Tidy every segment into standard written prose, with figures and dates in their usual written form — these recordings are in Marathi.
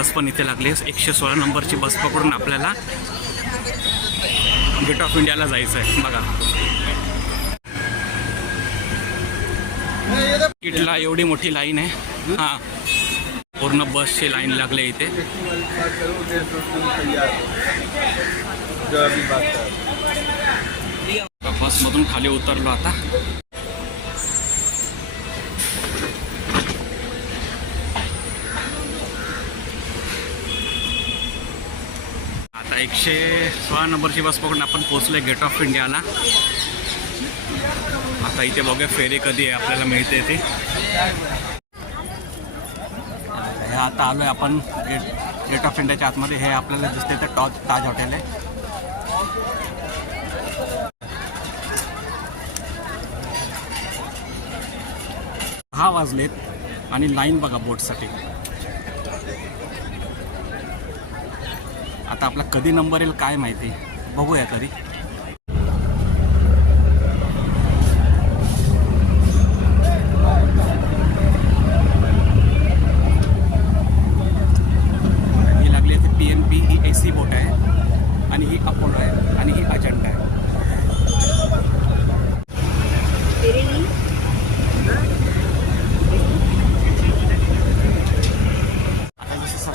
बस पण इथे लागली आहे. 116 नंबरची बस पकडून आपल्याला गेट ऑफ इंडियाला जायचं आहे. बघा तिकीटला एवढी मोठी लाईन आहे. हां, पूर्ण बसची लाईन लागली इथे. बसमधून खाली उतरलो आता. आता 116 नंबरची बस पकडून आपण पोहोचलोय गेट ऑफ इंडियाला. आता इथे बघूया फेरी कधी आहे आपल्याला मिळते ते. आता आलोय आपण गेट ऑफ इंडियाच्या आतमध्ये. हे आपल्याला दिसते तर ताज हॉटेल आहे. 6 वाजलेत आणि लाईन बघा बोटसाठी. आता आपला कधी नंबर येईल काय माहिती, बघूया तरी. ही लागली आहे PNP. ही AC बोट आहे आणि ही अपोलो आहे आणि ही अजंटा आहे.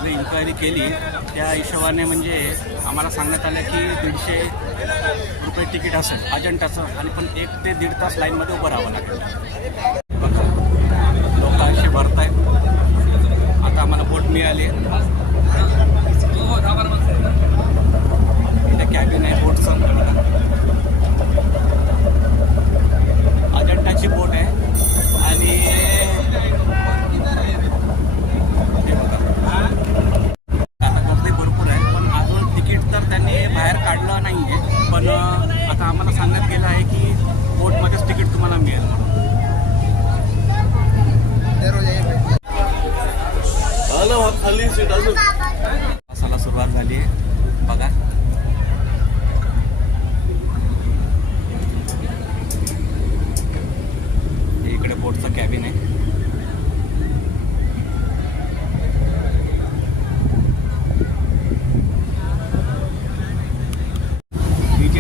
इन्क्वायरी केली त्या हिशोबाने म्हणजे आम्हाला सांगण्यात आलं की 150 रुपये तिकीट असेल अजंटाचं, आणि पण 1 ते 1.5 तास लाईनमध्ये उभं राहावं लागेल. बघा लोक असे भरत आहेत. आता आम्हाला बोट मिळाली. इथे कॅबिन आहे बोटचं. अजंटाची बोट आहे आणि पण आता आम्हाला सांगण्यात गेलं आहे की बोटमध्येच तिकीट तुम्हाला मिळेल म्हणून. बसायला सुरुवात झाली आहे. बघा इकडे बोटचं कॅबिन आहे.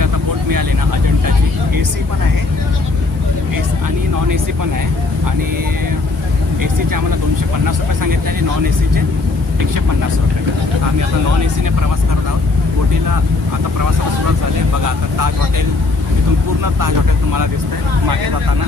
आता बोट मिळाली ना अजंटाची. AC पण आहे आणि नॉन AC पण आहे. आणि ACचे आम्हाला 250 रुपये सांगितले आणि नॉन ACचे 150 रुपये. आम्ही आता नॉन ACने प्रवास करत आहोत. बोटीला आता प्रवासाला सुरुवात झाली आहे. बघा आता ताज हॉटेल, इथून पूर्ण ताज हॉटेल तुम्हाला दिसतंय मागे जाताना.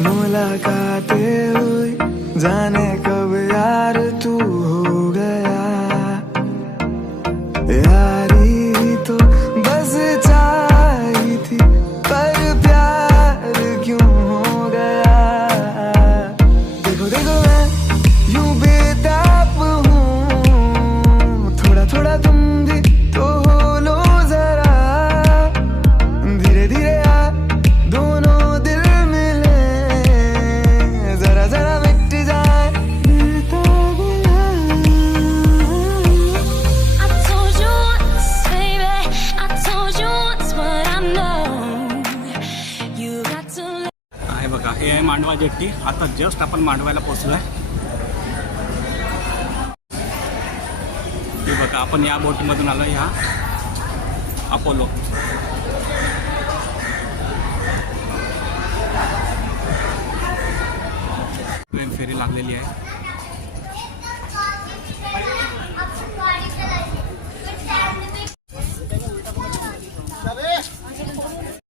मुलाकातें हुई जाने कब यार तू हो गया. यारी तो बस चाहिए थी पर प्यार क्यों हो गया. देखो देखो मैं यूं बेताब हूँ, थोड़ा थोड़ा तुम भी तो हो लो जरा. धीरे धीरे आ दोनों दिल मिले, जरा जरा मिट जाए मिलता गया. I told you once, baby, I told you once what I know. You got to आहे बघा, हे आहे मांडवा जेट्टी. आता जस्ट आपण मांडवायला पोहोचलो आहे. हे बघा आपण या बोटीमधून आलो. ह्या अपोलो. ट्रेन फेरी लागलेली आहे.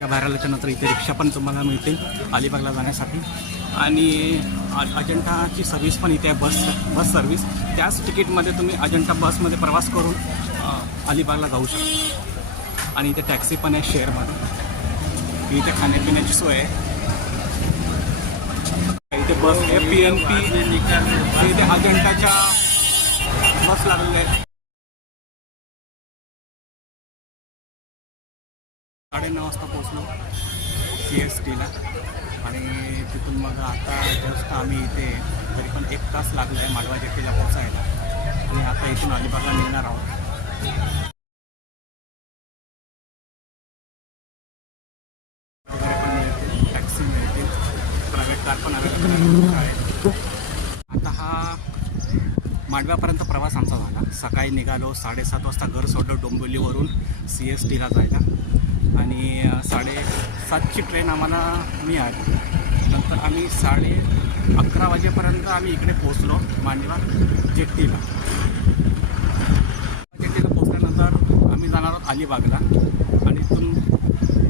बाहेर आल्याच्या नंतर इथे रिक्षा पण तुम्हाला मिळतील अलिबागला जाण्यासाठी. आणि अजंठाची सर्व्हिस पण इथे आहे, बस सर्व्हिस. त्याच तिकीटमध्ये तुम्ही अजंठा बसमध्ये प्रवास करून अलिबागला जाऊ शकता. आणि इथे टॅक्सी पण आहे शेअरमध्ये. इथे खाण्यापिण्याची सोय आहे. इथे बस आहे PNP. इथे अजंठाच्या बस लागलेल्या आहेत. वाजता पोचलो CSTला आणि तिथून मग आता जस्ट आम्ही इथे तरी पण 1 तास लागला आहे मांडवा जेट्टीला पोचायला आणि आता इथून अलिबागला निघणार आहोत. वगैरे पण मिळतील, टॅक्सी मिळतील, प्रायव्हेट कार पण अवेलेबल आहेत. आता हा मांडव्यापर्यंत प्रवास आमचा झाला. सकाळी निघालो 7:30 वाजता घर सोडलं डोंबिवलीवरून CSTला जायला आणि 7:30ची ट्रेन आम्हाला मिळाली. नंतर आम्ही 11:30 वाजेपर्यंत आम्ही इकडे पोचलो मांडवा जेट्टीला. जेट्टीला पोचल्यानंतर आम्ही जाणार आहोत अलिबागला आणि इथून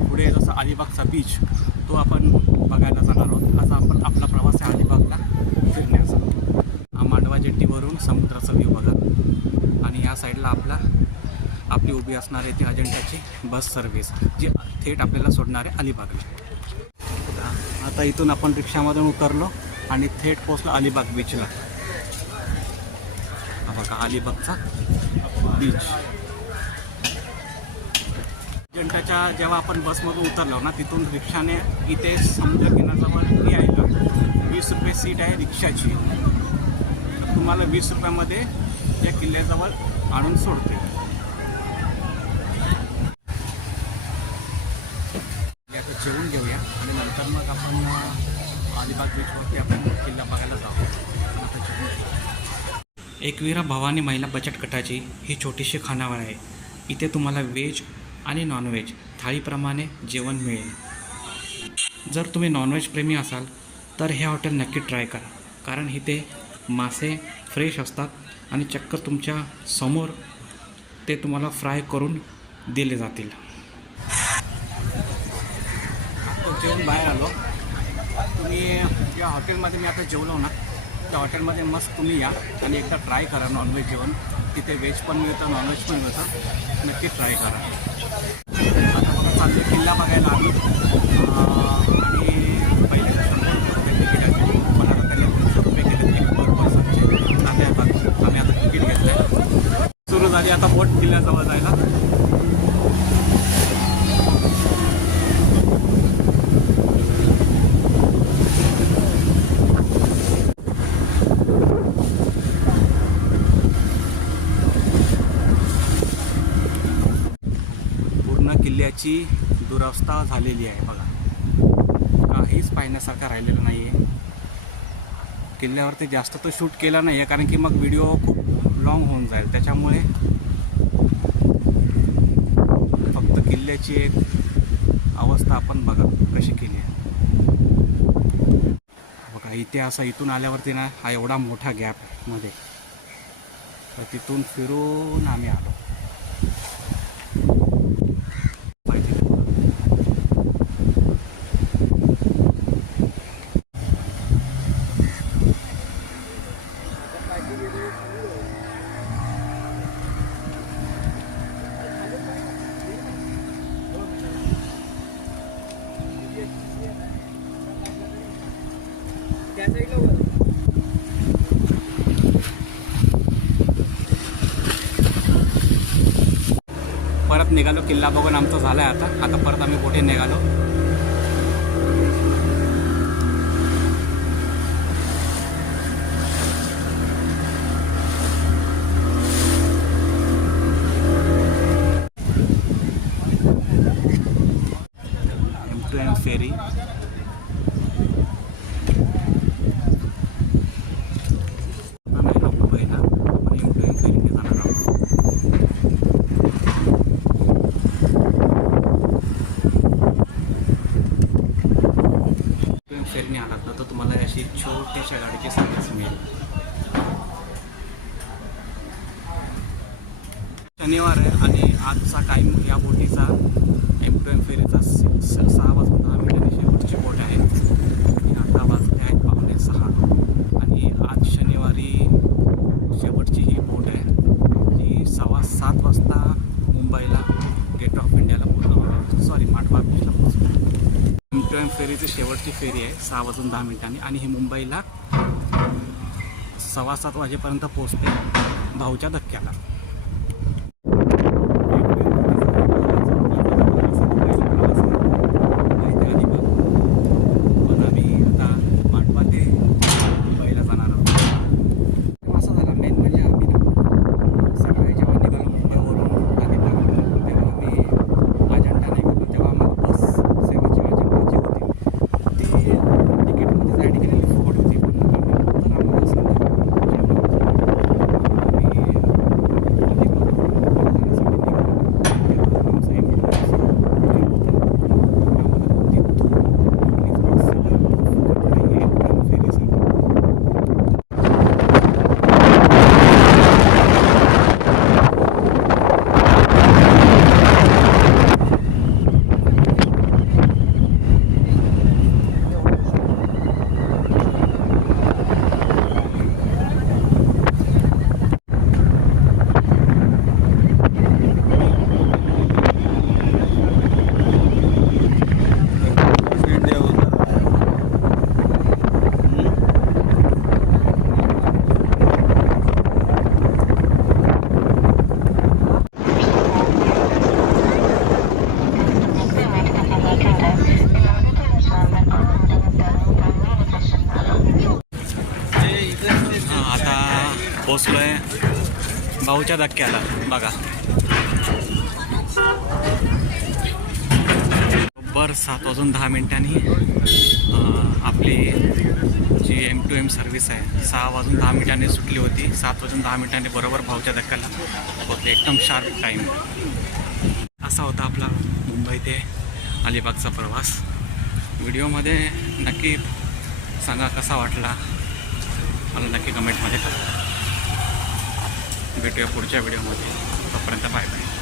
पुढे जसं अलिबागचा बीच तो आपण बघायला जाणार आहोत. असा आपण आपला प्रवास आहे अलिबागला फिरण्याचा. मांडवा जेट्टीवरून समुद्राचा व्ह्यू बघा आणि या साईडला आपली उभी असणार आहे ती अजंठाची बस सर्व्हिस जी थेट आपल्याला सोडणार आहे अलिबागला. आता इथून आपण रिक्षामधून उतरलो आणि थेट पोचलो अलिबाग बीचला. हा बघा अलिबागचा बीच. अजंठाच्या जेव्हा आपण बसमधून उतरलो ना तिथून रिक्षाने इथे समुद्रकिनाऱ्याजवळ यायला 20 रुपये सीट आहे रिक्षाची. तुम्हाला 20 रुपयामध्ये या किल्ल्याजवळ आणून सोडते. आता जेवून घेऊया आणि नंतर मग आपण अलिबाग बीचवरती आपण किल्ला बघायला जाऊ. आता जेवून घेऊ. एकविरा भवानी महिला बचत गटाची ही छोटीशी खानावळ आहे. इथे तुम्हाला व्हेज आणि नॉनव्हेज थाळीप्रमाणे जेवण मिळेल. जर तुम्ही नॉनव्हेज प्रेमी असाल तर हे हॉटेल नक्की ट्राय करा, कारण इथे मासे फ्रेश असतात आणि चक्क तुमच्या समोर ते तुम्हाला फ्राय करून दिले जातील. जेवण बाहेर आलो. तुम्ही या हॉटेलमध्ये मी आता जेवलो ना त्या हॉटेलमध्ये मस्त तुम्ही या आणि एकदा ट्राय करा नॉनव्हेज जेवण. तिथे व्हेज पण मिळतं नॉनव्हेज पण मिळतं. नक्की ट्राय करा. आता बघा चालले किल्ला बघायला आलो आणि पहिले 100 रुपये तिकीट आहे पण आता त्याने 200 रुपये केले एक पर पर्सनचे. आम्ही आता तिकीट घेतलं आहे. सुरू झाली आता बोट किल्ल्याजवळ जायला. किल्ल्याची दुरवस्था झालेली आहे बघा. काहीच पाहण्यासारखं राहिलेलं नाही आहे. किल्ल्यावरती जास्त तो शूट केला नाही आहे कारण की मग व्हिडिओ खूप लॉंग होऊन जाईल. त्याच्यामुळे फक्त किल्ल्याची एक अवस्था आपण बघा कशी केली आहे बघा. इथे असं इथून आल्यावरती ना हा एवढा मोठा गॅपमध्ये तर तिथून फिरून आम्ही आलो. परत निघालो. किल्ला बघून आमचं झालं आहे आता परत आम्ही बोटीने निघालो. M2M फेरी फेरीने आलात ना तर तुम्हाला अशी छोट्याशा गाडीची सर्व्हिस मिळेल. शनिवार आहे आणि आजचा टाईम या बोटीचा M2M फेरीचा 6:15 शेवटची बोट आहे. आता वाजले आहेत 5:45 आणि आज शनिवारी शेवटची ही बोट आहे जी 7:15 वाजता मुंबईला गेट ऑफ इंडियाला मांडवा बीचला पोहोचली. M2M फेरीची शेवटची फेरी आहे 6:10 आणि ही मुंबईला 7:15 वाजेपर्यंत पोहोचते भाऊच्या धक्क्याला. भाऊच्या धक्क्याला बघा. बरोबर 7:10 आपली जी M2M सर्व्हिस आहे 6:10 सुटली होती. 7:10 बरोबर भाऊच्या धक्क्याला होते. एकदम शार्प टाईम. असा होता आपला मुंबई ते अलिबागचा प्रवास. व्हिडिओमध्ये नक्की सांगा कसा वाटला, मला नक्की कमेंटमध्ये करा. भेटूया पुढच्या व्हिडिओमध्ये. तोपर्यंत बाय बाय.